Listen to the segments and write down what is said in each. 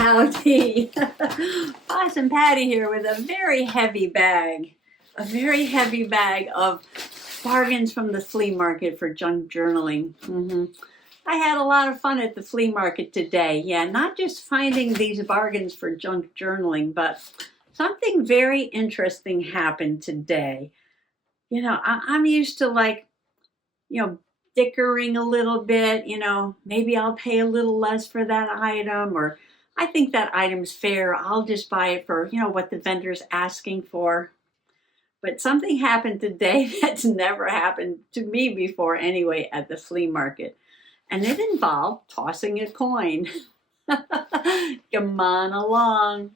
Howdy. Awesome Patty here with a very heavy bag. A very heavy bag of bargains from the flea market for junk journaling. I had a lot of fun at the flea market today. Yeah, not just finding these bargains for junk journaling, but something very interesting happened today. You know, I'm used to dickering a little bit, maybe I'll pay a little less for that item, or I think that item's fair. I'll just buy it for, what the vendor's asking for. But something happened today that's never happened to me before anyway at the flea market. And it involved tossing a coin. Come on along.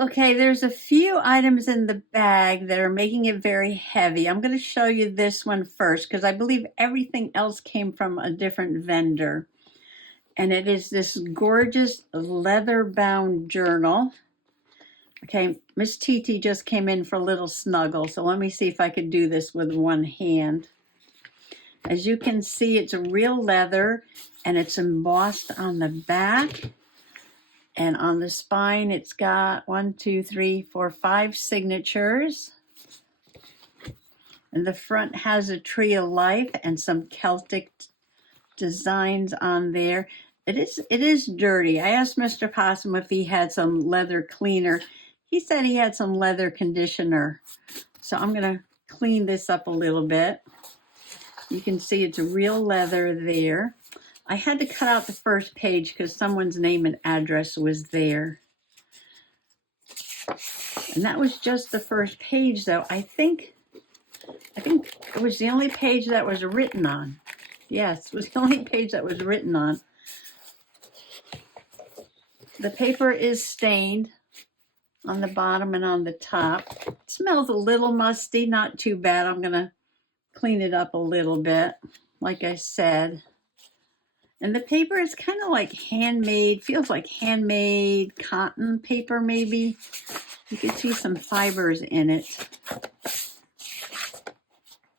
Okay, there's a few items in the bag that are making it very heavy. I'm going to show you this one first because I believe everything else came from a different vendor. And it is this gorgeous leather-bound journal. Okay, Miss Titi just came in for a little snuggle, so let me see if I could do this with one hand. As you can see, it's a real leather, and it's embossed on the back. And on the spine, it's got 1, 2, 3, 4, 5 signatures. And the front has a tree of life and some Celtic designs on there. It is dirty. I asked Mr. Possum if he had some leather cleaner. He said he had some leather conditioner. So I'm going to clean this up a little bit. You can see it's a real leather there. I had to cut out the first page because someone's name and address was there. And that was just the first page, though. I think it was the only page that was written on. Yes, it was the only page that was written on. The paper is stained on the bottom and on the top. It smells a little musty, not too bad. I'm going to clean it up a little bit, like I said. And the paper is kind of like handmade, feels like handmade cotton paper maybe. You can see some fibers in it.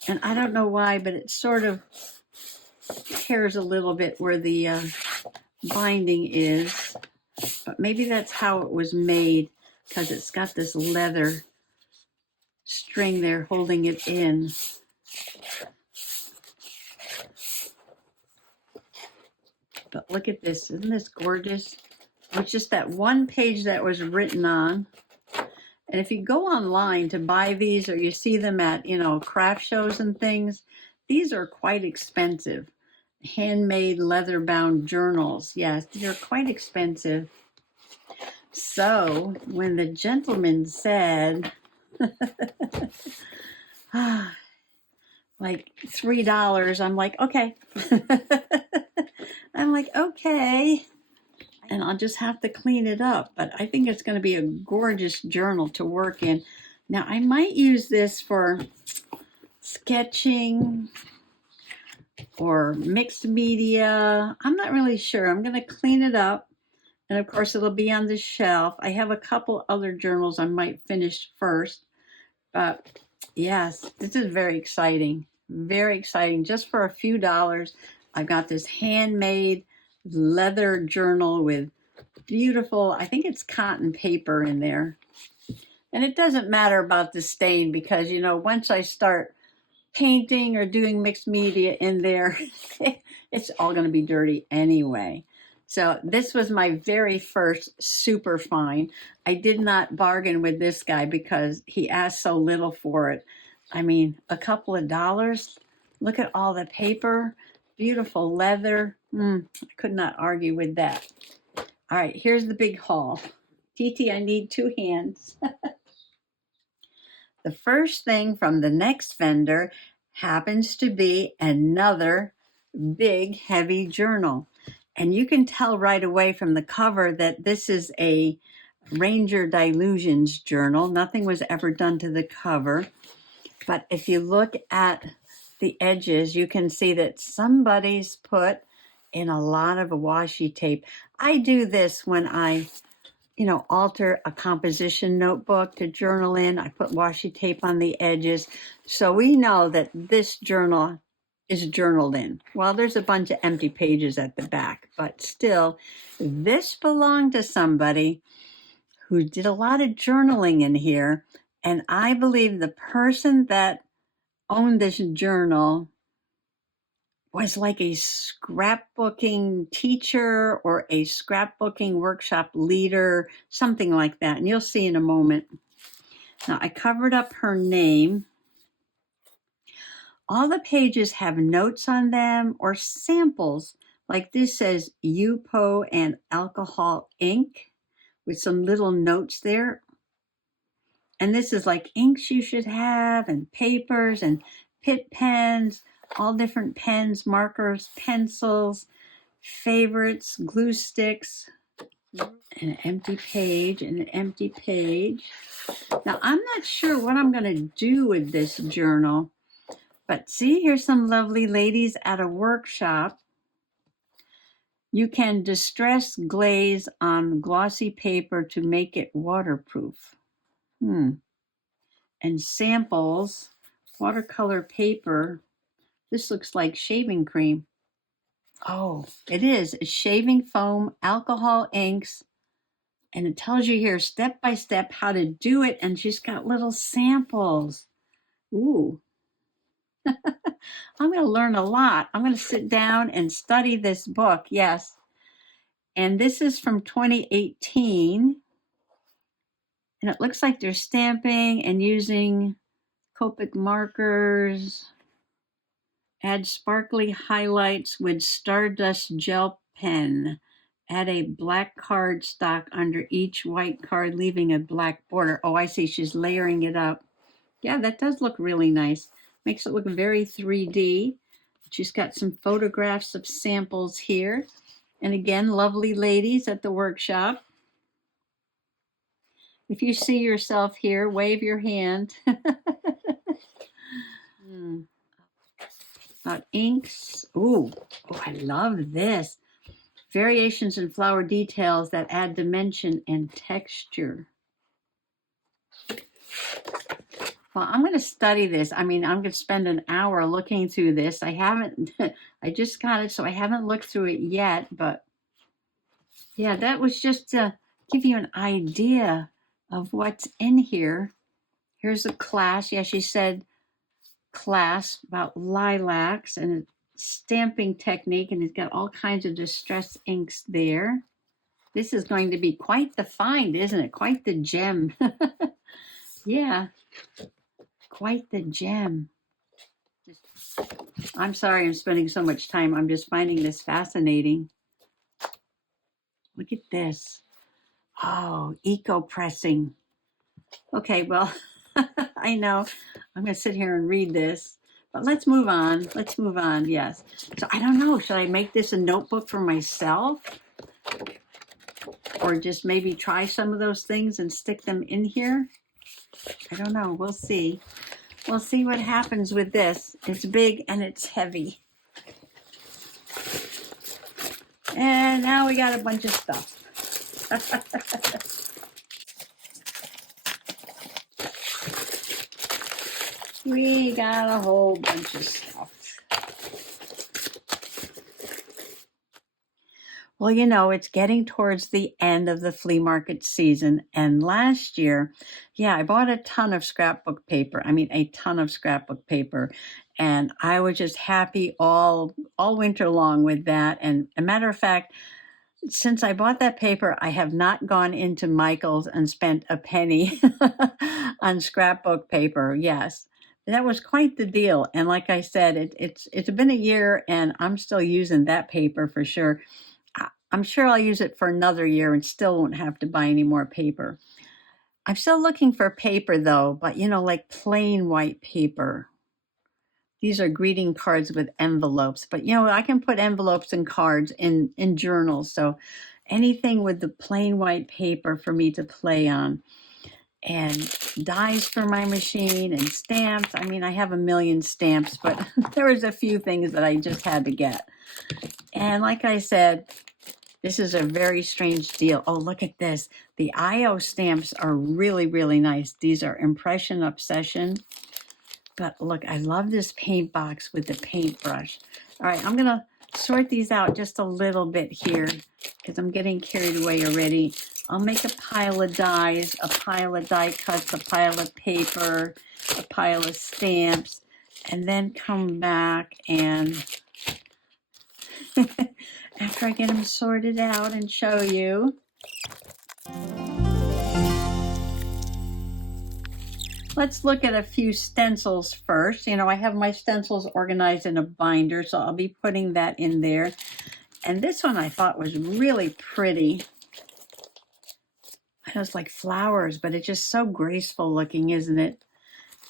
And I don't know why, but it sort of tears a little bit where the binding is. But maybe that's how it was made, because it's got this leather string there holding it in. But look at this. Isn't this gorgeous? It's just that one page that was written on. And if you go online to buy these, or you see them at, craft shows and things, these are quite expensive. Handmade leather-bound journals. Yes, they're quite expensive. So when the gentleman said, like $3, I'm like, okay. I'm like, okay. And I'll just have to clean it up. But I think it's going to be a gorgeous journal to work in. Now, I might use this for sketching or mixed media. I'm not really sure. I'm going to clean it up. And of course, it'll be on the shelf. I have a couple other journals I might finish first. But yes, this is very exciting. Very exciting. Just for a few dollars, I've got this handmade leather journal with beautiful, I think it's cotton paper in there. And it doesn't matter about the stain because, once I start painting or doing mixed media in there, it's all going to be dirty anyway. So this was my very first super fine. I did not bargain with this guy because he asked so little for it. I mean, a couple of dollars. Look at all the paper, beautiful leather. I could not argue with that. All right, here's the big haul. Titi, I need 2 hands. The first thing from the next vendor happens to be another big, heavy journal. And you can tell right away from the cover that this is a Ranger Delusions journal. Nothing was ever done to the cover. But if you look at the edges, you can see that somebody's put in a lot of washi tape. I do this when I, alter a composition notebook to journal in. I put washi tape on the edges. So we know that this journal is journaled in. Well, there's a bunch of empty pages at the back, but still, this belonged to somebody who did a lot of journaling in here. And I believe the person that owned this journal was like a scrapbooking teacher or a scrapbooking workshop leader, something like that. And you'll see in a moment. Now, I covered up her name. All the pages have notes on them or samples. Like this says UPO and alcohol ink with some little notes there. And this is like inks you should have and papers and Pitt pens, all different pens, markers, pencils, favorites, glue sticks, an empty page and an empty page. Now, I'm not sure what I'm going to do with this journal, but see, here's some lovely ladies at a workshop. You can distress glaze on glossy paper to make it waterproof. And samples, watercolor paper. This looks like shaving cream. Oh, it is. It's shaving foam, alcohol inks, and it tells you here step by step how to do it. And she's got little samples. Ooh. I'm going to learn a lot. I'm going to sit down and study this book. Yes. And this is from 2018. And it looks like they're stamping and using Copic markers. Add sparkly highlights with Stardust gel pen. Add a black card stock under each white card, leaving a black border. Oh, I see. She's layering it up. Yeah, that does look really nice. Makes it look very 3D. She's got some photographs of samples here. And again, lovely ladies at the workshop. If you see yourself here, wave your hand. Inks. Ooh, oh, I love this. Variations in flower details that add dimension and texture. Well, I'm going to study this. I mean, I'm going to spend an hour looking through this. I haven't, I just got it, so I haven't looked through it yet. But yeah, that was just to give you an idea of what's in here. Here's a class. Yeah, she said class about lilacs and a stamping technique, and it's got all kinds of distress inks there. This is going to be quite the find, isn't it? Quite the gem. Yeah, quite the gem. I'm sorry I'm spending so much time. I'm just finding this fascinating. Look at this. Oh, eco pressing. Okay, well, I know I'm going to sit here and read this, but let's move on. Let's move on. Yes. So I don't know. Should I make this a notebook for myself? Or just maybe try some of those things and stick them in here? I don't know. We'll see. We'll see what happens with this. It's big and it's heavy. And now we got a bunch of stuff. We got a whole bunch of stuff. Well, you know, it's getting towards the end of the flea market season. And last year, yeah, I bought a ton of scrapbook paper. I mean, a ton of scrapbook paper. And I was just happy all winter long with that. And a matter of fact, since I bought that paper, I have not gone into Michael's and spent a penny on scrapbook paper. Yes, that was quite the deal. And like I said, it's been a year and I'm still using that paper for sure. I'm sure I'll use it for another year and still won't have to buy any more paper. I'm still looking for paper though, but you know, like plain white paper. These are greeting cards with envelopes, but you know, I can put envelopes and cards in journals. So anything with the plain white paper for me to play on. And dies for my machine and stamps. I mean, I have a million stamps, but there was a few things that I just had to get. And like I said, this is a very strange deal. Oh, look at this. The IO stamps are really, really nice. These are Impression Obsession. But look, I love this paint box with the paintbrush. All right, I'm gonna sort these out just a little bit here because I'm getting carried away already. I'll make a pile of dies, a pile of die cuts, a pile of paper, a pile of stamps, and then come back and after I get them sorted out and show you. Let's look at a few stencils first. You know, I have my stencils organized in a binder, so I'll be putting that in there. And this one I thought was really pretty. It has like flowers, but it's just so graceful looking, isn't it?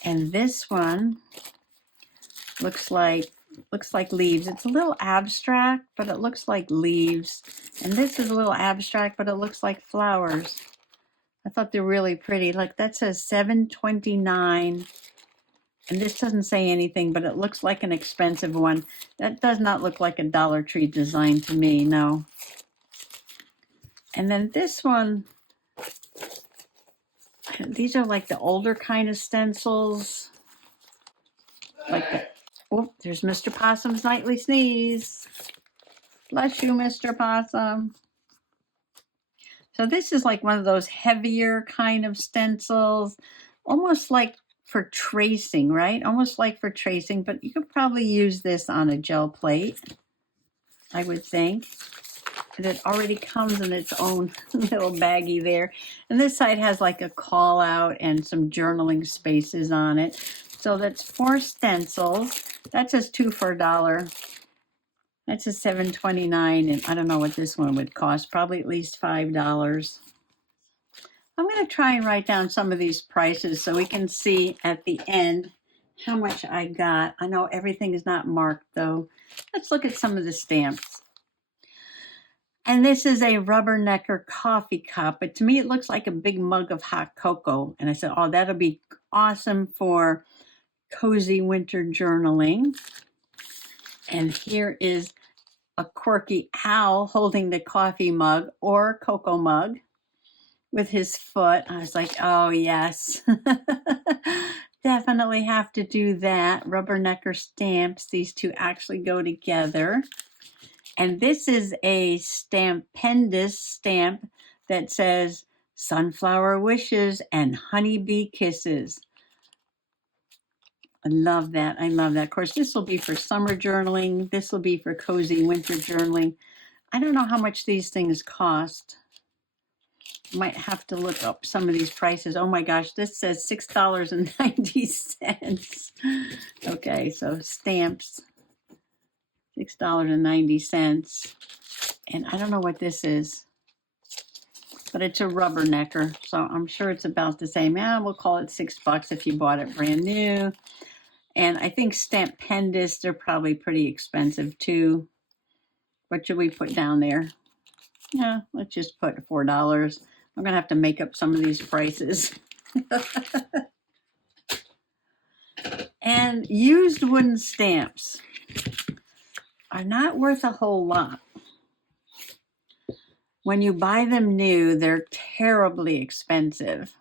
And this one looks like leaves. It's a little abstract, but it looks like leaves. And this is a little abstract, but it looks like flowers. I thought they're really pretty. Like that says $7.29. And this doesn't say anything, but it looks like an expensive one. That does not look like a Dollar Tree design to me, no. And then this one, these are like the older kind of stencils. Like the, oh, there's Mr. Possum's nightly sneeze. Bless you, Mr. Possum. So this is like one of those heavier kind of stencils, almost like for tracing, right? Almost like for tracing, but you could probably use this on a gel plate, I would think. And it already comes in its own little baggie there. And this side has like a call out and some journaling spaces on it. So that's 4 stencils. That says 2 for $1. That's a $7.29, and I don't know what this one would cost. Probably at least $5. I'm going to try and write down some of these prices so we can see at the end how much I got. I know everything is not marked though. Let's look at some of the stamps. And this is a rubbernecker coffee cup, but to me it looks like a big mug of hot cocoa. And I said, oh, that'll be awesome for cozy winter journaling. And here is a quirky owl holding the coffee mug or cocoa mug with his foot. I was like, oh yes, definitely have to do that. Rubbernecker stamps, these two actually go together. And this is a Stampendous stamp that says sunflower wishes and honeybee kisses. I love that. I love that. Of course, this will be for summer journaling. This will be for cozy winter journaling. I don't know how much these things cost. Might have to look up some of these prices. Oh my gosh, this says $6.90. Okay, so stamps, $6.90. And I don't know what this is, but it's a rubbernecker, so I'm sure it's about the same. Yeah, we'll call it $6 if you bought it brand new. And I think Stampendous, they're probably pretty expensive too. What should we put down there? Yeah, let's just put $4. I'm going to have to make up some of these prices. And used wooden stamps are not worth a whole lot. When you buy them new, they're terribly expensive.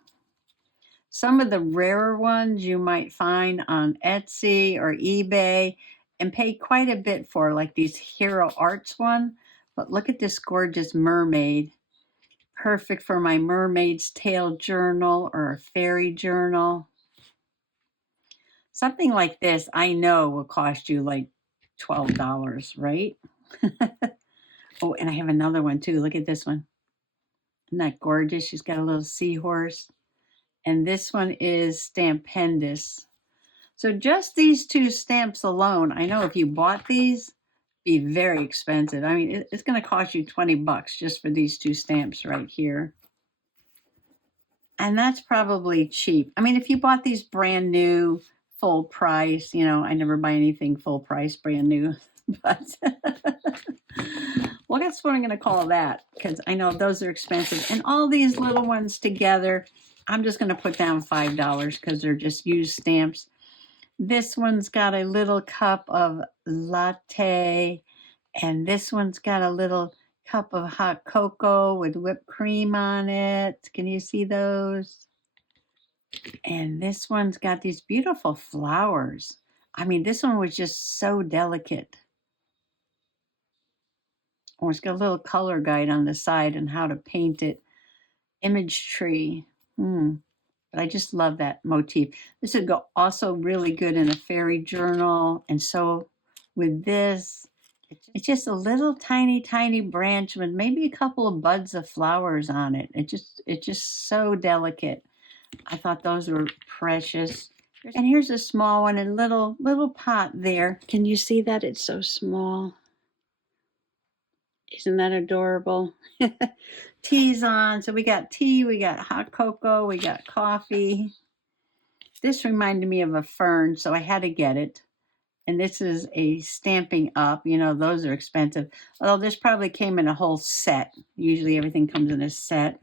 Some of the rarer ones you might find on Etsy or eBay and pay quite a bit for, like these Hero Arts one. But look at this gorgeous mermaid. Perfect for my mermaid's tail journal or a fairy journal. Something like this, I know, will cost you like $12, right? Oh, and I have another one too. Look at this one. Isn't that gorgeous? She's got a little seahorse. And this one is Stampendous. So just these 2 stamps alone, I know if you bought these, be very expensive. I mean, it's going to cost you $20 just for these 2 stamps right here. And that's probably cheap. I mean, if you bought these brand new, full price, you know, I never buy anything full price, brand new, but well, that's what I'm going to call that because I know those are expensive. And all these little ones together, I'm just going to put down $5 because they're just used stamps. This one's got a little cup of latte, and this one's got a little cup of hot cocoa with whipped cream on it. Can you see those? And this one's got these beautiful flowers. I mean, this one was just so delicate. Oh, it's got a little color guide on the side on how to paint it. Image tree. But I just love that motif. This would go also really good in a fairy journal. And so with this, it's just a little tiny, tiny branch with maybe a couple of buds of flowers on it. It's just so delicate. I thought those were precious. And here's a small one, a little pot there. Can you see that? It's so small. Isn't that adorable? Tea's on. So we got tea, we got hot cocoa, we got coffee. This reminded me of a fern, so I had to get it. And this is a Stampin' Up. You know, those are expensive. Although this probably came in a whole set. Usually everything comes in a set.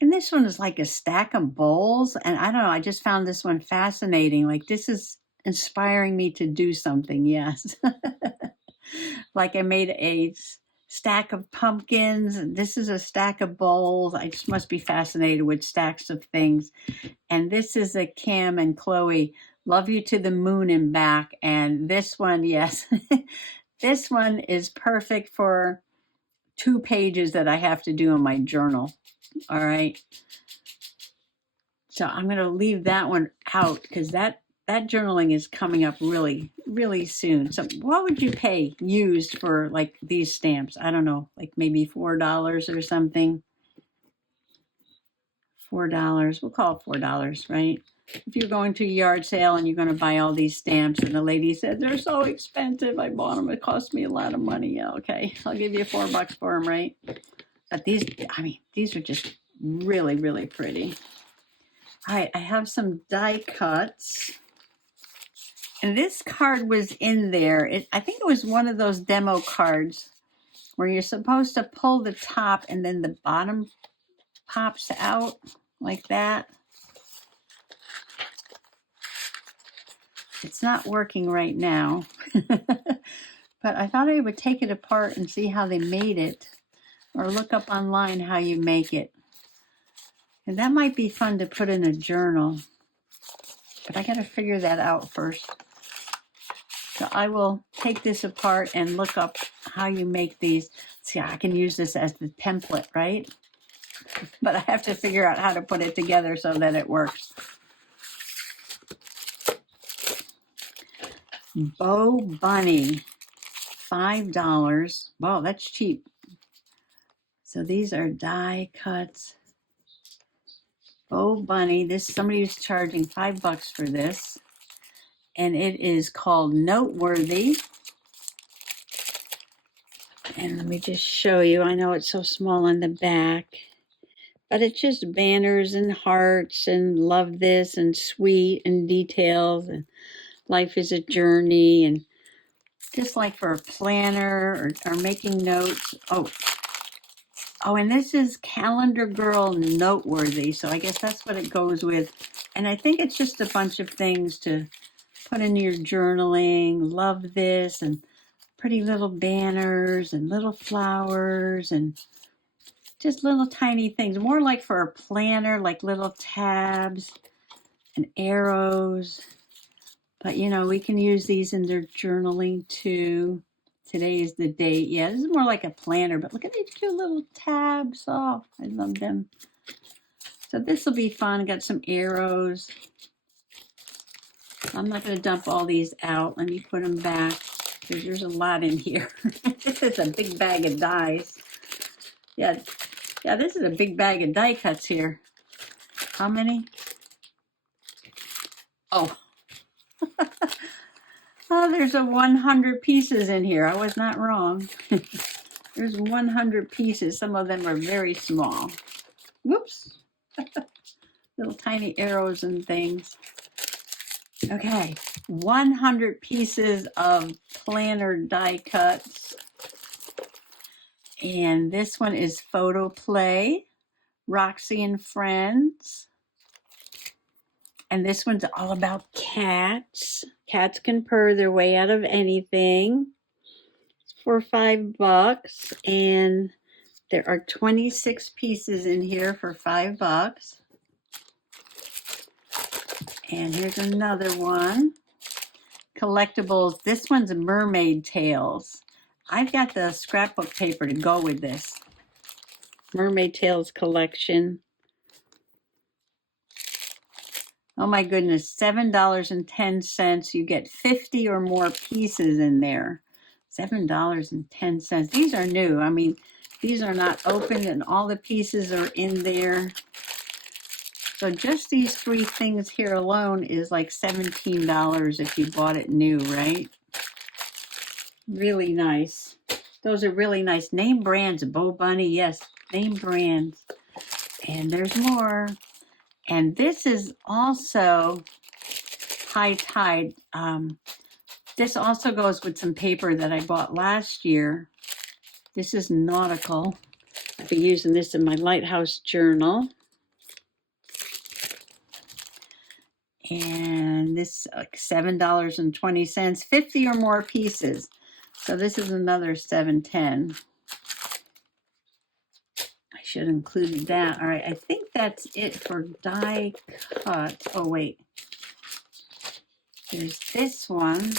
And this one is like a stack of bowls. And I don't know, I just found this one fascinating. Like, this is inspiring me to do something, yes. Like I made a stack of pumpkins, and this is a stack of bowls. I just must be fascinated with stacks of things. And this is a Cam and Chloe, love you to the moon and back. And this one, yes, this one is perfect for 2 pages that I have to do in my journal. All right. So I'm going to leave that one out because that journaling is coming up really, really soon. So what would you pay used for like these stamps? I don't know, like maybe $4 or something. $4. We'll call it $4, right? If you're going to a yard sale and you're going to buy all these stamps and the lady said, they're so expensive, I bought them, it cost me a lot of money. Yeah, okay, I'll give you $4 for them, right? But these, I mean, these are just really, really pretty. All right, I have some die cuts. And this card was in there. I think it was one of those demo cards where you're supposed to pull the top and then the bottom pops out like that. It's not working right now. But I thought I would take it apart and see how they made it, or look up online how you make it. And that might be fun to put in a journal. But I got to figure that out first. So I will take this apart and look up how you make these. See, I can use this as the template, right? But I have to figure out how to put it together so that it works. Bo Bunny, $5. Wow, that's cheap. So these are die cuts. Bo Bunny, this somebody was charging $5 for this. And it is called Noteworthy. And let me just show you. I know it's so small on the back. But it's just banners and hearts and love this and sweet and details and life is a journey and just like for a planner or making notes. Oh, and this is Calendar Girl Noteworthy. So I guess that's what it goes with. And I think it's just a bunch of things to put in your journaling. Love this and pretty little banners and little flowers and just little tiny things, more like for a planner, like little tabs and arrows. But, you know, we can use these in their journaling too. Today is the date. Yeah, this is more like a planner, but look at these cute little tabs. Oh, I love them. So this will be fun. Got some arrows. I'm not going to dump all these out. Let me put them back because there's a lot in here. This is a big bag of dies. Yeah, this is a big bag of die cuts here. How many? Oh. Oh, there's 100 pieces in here. I was not wrong. There's 100 pieces. Some of them are very small. Whoops. Little tiny arrows and things. Okay, 100 pieces of planner die cuts. And this one is Photo Play, Roxy and Friends. And this one's all about cats. Cats can purr their way out of anything. It's for $5. And there are 26 pieces in here for $5. And here's another one. Collectibles. This one's Mermaid Tails. I've got the scrapbook paper to go with this. Mermaid Tails collection. Oh my goodness, $7.10. You get 50 or more pieces in there. $7.10. These are new. I mean, these are not opened and all the pieces are in there. So just these three things here alone is like $17 if you bought it new, right? Really nice. Those are really nice. Name brands, Bo Bunny, yes, name brands. And there's more. And this is also High Tide. This also goes with some paper that I bought last year. This is nautical. I'll be using this in my lighthouse journal. And this like $7.20, 50 or more pieces. So this is another $7.10. I should have included that. All right, I think that's it for die cut. Oh wait, there's this one.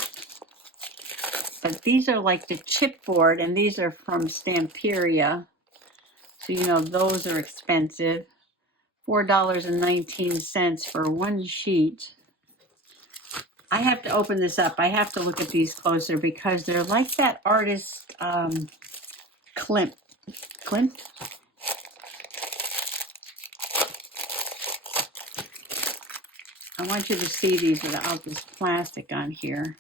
But these are like the chipboard, and these are from Stamperia. So, you know, those are expensive. $4.19 for one sheet. I have to open this up. I have to look at these closer because they're like that artist Klimt. Klimt? I want you to see these without this plastic on here.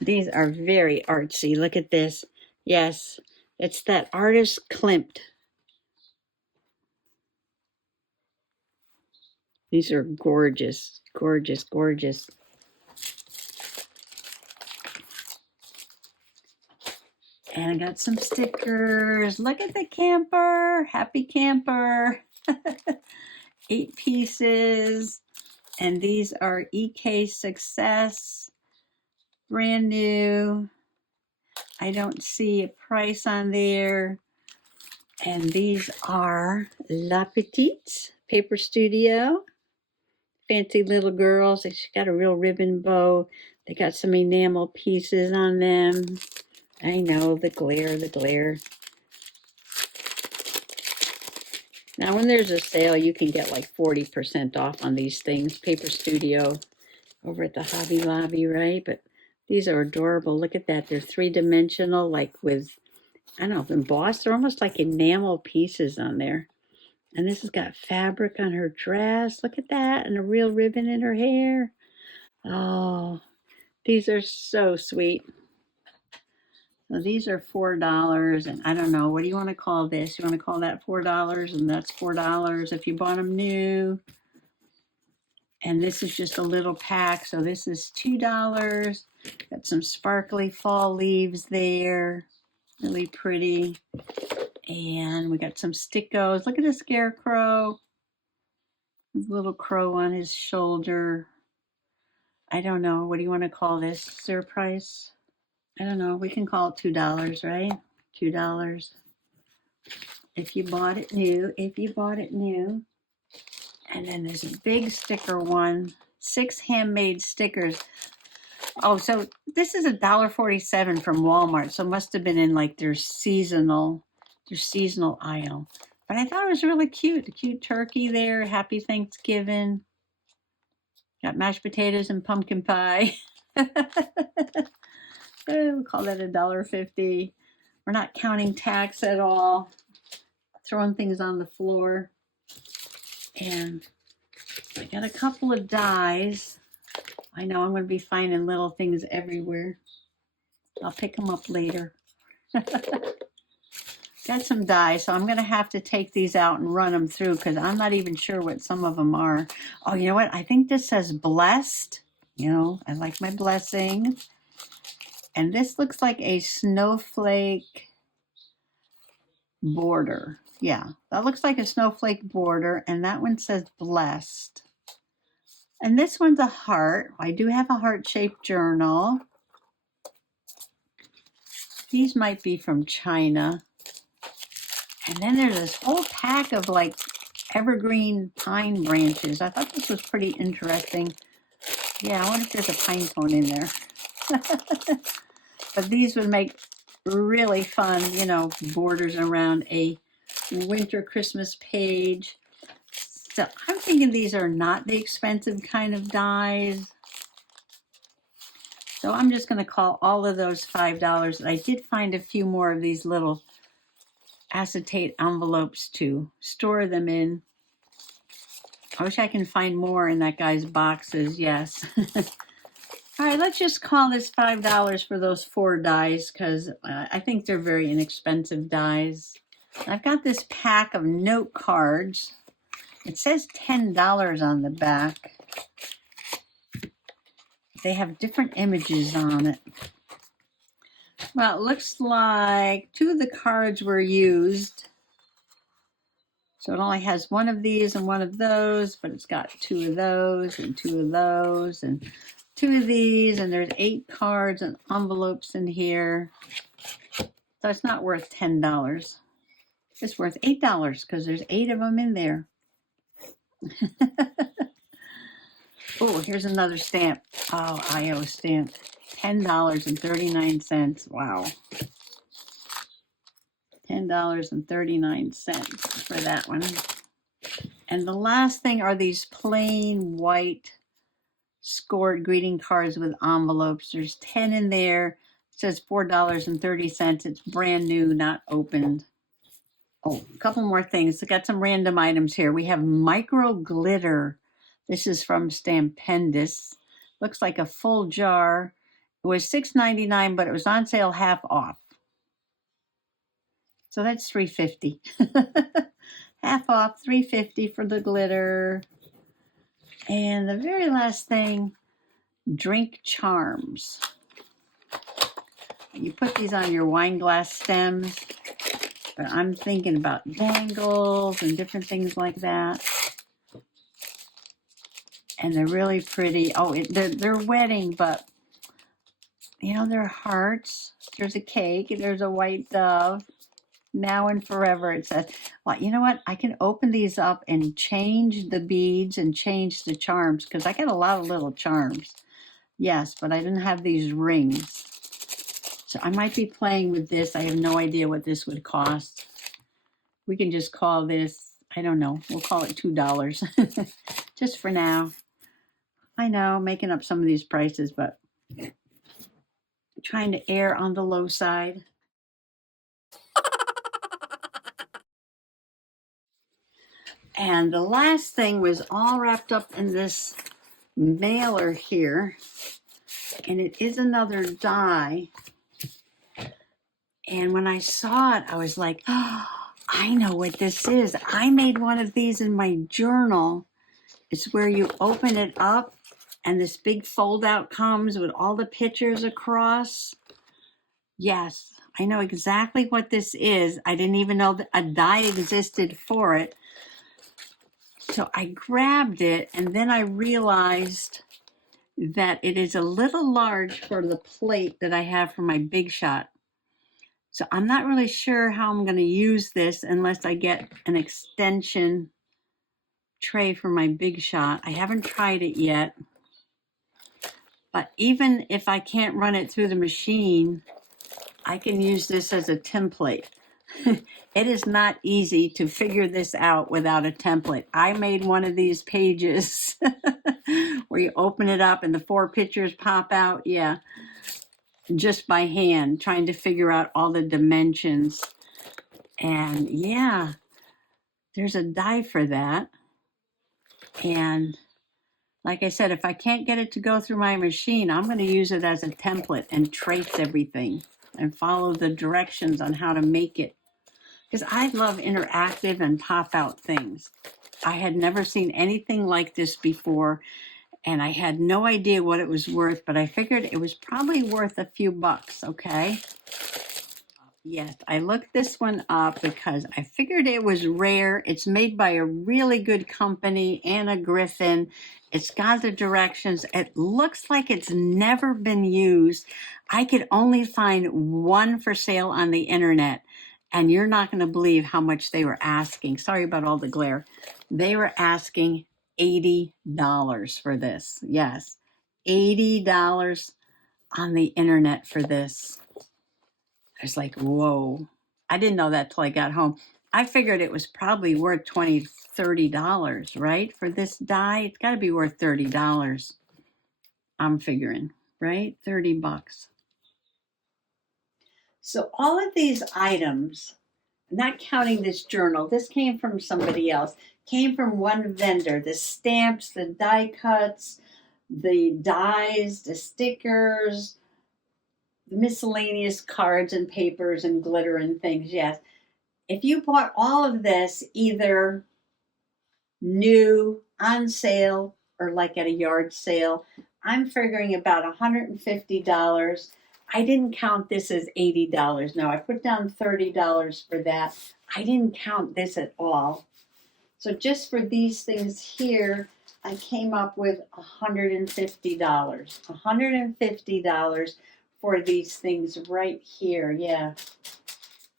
These are very artsy. Look at this. Yes, it's that artist Klimt. These are gorgeous, gorgeous, gorgeous. And I got some stickers. Look at the camper. Happy camper. 8 pieces. And these are EK Success. Brand new. I don't see a price on there. And these are La Petite Paper Studio. Fancy little girls. They got a real ribbon bow. They got some enamel pieces on them. I know, the glare, the glare. Now, when there's a sale, you can get like 40% off on these things. Paper Studio over at the Hobby Lobby, right? But these are adorable. Look at that. They're three-dimensional, like with, I don't know, embossed. They're almost like enamel pieces on there. And this has got fabric on her dress. Look at that. And a real ribbon in her hair. Oh, these are so sweet. So these are $4, and I don't know, what do you want to call this? You want to call that $4, and that's $4 if you bought them new. And this is just a little pack, so this is $2. Got some sparkly fall leaves there, really pretty. And we got some stickos. Look at the scarecrow. His little crow on his shoulder. I don't know, what do you want to call this? Is there a price? I don't know, we can call it $2, right? $2. If you bought it new, if you bought it new. And then there's a big sticker one, 6 handmade stickers. Oh, so this is $1.47 from Walmart. So it must have been in like their seasonal aisle. But I thought it was really cute. The cute turkey there. Happy Thanksgiving. Got mashed potatoes and pumpkin pie. We'll call that $1.50. We're not counting tax at all. Throwing things on the floor. And I got a couple of dies. I know I'm going to be finding little things everywhere. I'll pick them up later. Got some dies, so I'm going to have to take these out and run them through because I'm not even sure what some of them are. Oh, you know what? I think this says blessed. You know, I like my blessing. And this looks like a snowflake border. Yeah, that looks like a snowflake border, and that one says blessed. And this one's a heart. I do have a heart-shaped journal. These might be from China. And then there's this whole pack of like evergreen pine branches. I thought this was pretty interesting. Yeah, I wonder if there's a pine cone in there. But these would make really fun, you know, borders around a winter Christmas page. So I'm thinking these are not the expensive kind of dies. So I'm just going to call all of those $5. I did find a few more of these little acetate envelopes to store them in. I wish I can find more in that guy's boxes. Yes. All right, let's just call this $5 for those 4 dies because I think they're very inexpensive dies. I've got this pack of note cards. It says $10 on the back. They have different images on it. Well, it looks like 2 of the cards were used. So it only has 1 of these and 1 of those, but it's got 2 of those and 2 of those and 2 of these, and there's 8 cards and envelopes in here. So it's not worth $10. It's worth $8 because there's 8 of them in there. Oh, here's another stamp. Oh, IO stamp. $10.39. Wow. $10.39 for that one. And the last thing are these plain white scored greeting cards with envelopes. There's 10 in there. It says $4.30. It's brand new, not opened. Oh, a couple more things. I got some random items here. We have micro glitter. This is from Stampendous. Looks like a full jar. It was $6.99, but it was on sale half off. So that's $3.50. Half off, $3.50 for the glitter. And the very last thing, drink charms. You put these on your wine glass stems, but I'm thinking about dangles and different things like that. And they're really pretty. Oh, they're wedding, but you know, they're hearts. There's a cake, there's a white dove. Now and forever, it says. Well, you know what? I can open these up and change the beads and change the charms because I got a lot of little charms. Yes, but I didn't have these rings. So I might be playing with this. I have no idea what this would cost. We can just call this, I don't know, we'll call it $2 just for now. I know, making up some of these prices, but trying to err on the low side. And the last thing was all wrapped up in this mailer here. And it is another die. And when I saw it, I was like, oh, I know what this is. I made one of these in my journal. It's where you open it up and this big fold out comes with all the pictures across. Yes, I know exactly what this is. I didn't even know that a die existed for it. So I grabbed it and then I realized that it is a little large for the plate that I have for my Big Shot. So I'm not really sure how I'm going to use this unless I get an extension tray for my Big Shot. I haven't tried it yet. But even if I can't run it through the machine, I can use this as a template. It is not easy to figure this out without a template. I made one of these pages where you open it up and the 4 pictures pop out. Yeah, just by hand, trying to figure out all the dimensions. And yeah, there's a die for that. And like I said, if I can't get it to go through my machine, I'm going to use it as a template and trace everything and follow the directions on how to make it. Because I love interactive and pop out things. I had never seen anything like this before, and I had no idea what it was worth, but I figured it was probably worth a few bucks, okay? Yes, I looked this one up because I figured it was rare. It's made by a really good company, Anna Griffin. It's got the directions. It looks like it's never been used. I could only find one for sale on the internet. And you're not going to believe how much they were asking. Sorry about all the glare. They were asking $80 for this. Yes, $80 on the internet for this. I was like, whoa. I didn't know that till I got home. I figured it was probably worth $20, $30, right? For this die, it's got to be worth $30. I'm figuring, right? 30 bucks. So all of these items, not counting this journal, this came from somebody else, came from one vendor. The stamps, the die cuts, the dies, the stickers, the miscellaneous cards and papers and glitter and things, yes. If you bought all of this either new, on sale, or like at a yard sale, I'm figuring about $150. I didn't count this as $80. No, I put down $30 for that. I didn't count this at all. So just for these things here, I came up with $150. $150 for these things right here. Yeah.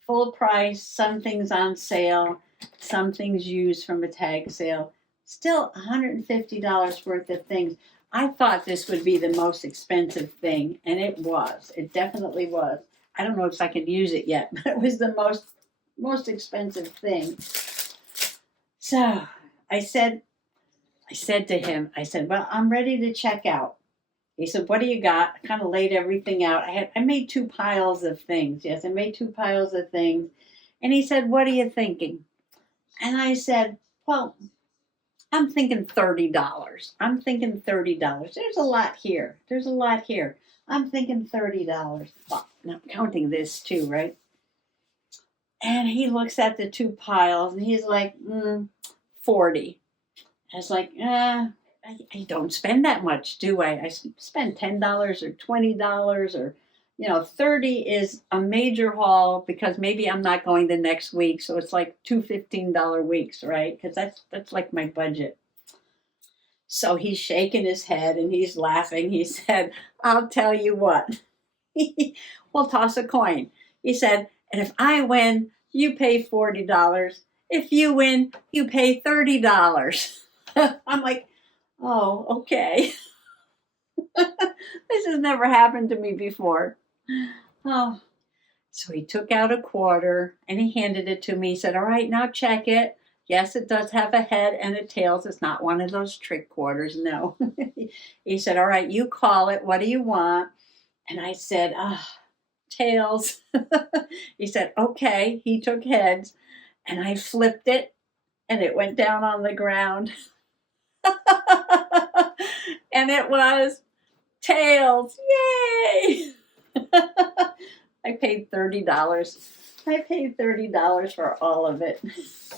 Full price, some things on sale, some things used from a tag sale. Still $150 worth of things. I thought this would be the most expensive thing, and it was. It definitely was. I don't know if I can use it yet, but it was the most expensive thing. So I said to him, well, I'm ready to check out. He said, what do you got? I kind of laid everything out. I made 2 piles of things. Yes, I made 2 piles of things. And he said, what are you thinking? And I said, well, I'm thinking $30. I'm thinking $30. There's a lot here. I'm thinking $30. Well, I'm counting this too, right? And he looks at the 2 piles and he's like, 40. I was like, I don't spend that much, do I? I spend $10 or $20 or, 30 is a major haul because maybe I'm not going the next week. So it's like 2 $15 weeks, right? Because that's like my budget. So he's shaking his head and he's laughing. He said, I'll tell you what, we'll toss a coin. He said, and if I win, you pay $40. If you win, you pay $30. I'm like, oh, okay. This has never happened to me before. Oh, so he took out a quarter and he handed it to me. He said, all right, now check it. Yes, it does have a head and a tails. It's not one of those trick quarters, no. He said, all right, you call it. What do you want? And I said, tails. He said, okay. He took heads and I flipped it and it went down on the ground. And it was tails. Yay! I paid $30. I paid $30 for all of it.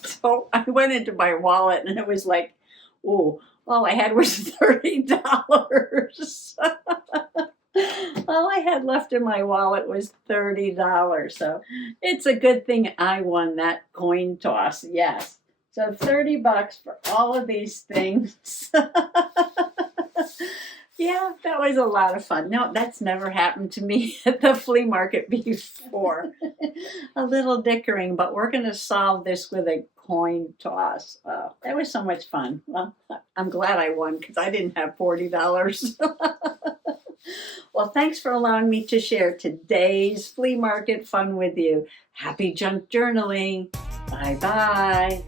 So I went into my wallet and it was like, oh, all I had was $30. All I had left in my wallet was $30. So it's a good thing I won that coin toss. Yes. So $30 for all of these things. Yeah, that was a lot of fun. No, that's never happened to me at the flea market before. A little dickering, but we're going to solve this with a coin toss. Oh, that was so much fun. Well, I'm glad I won because I didn't have $40. Well, thanks for allowing me to share today's flea market fun with you. Happy junk journaling. Bye-bye.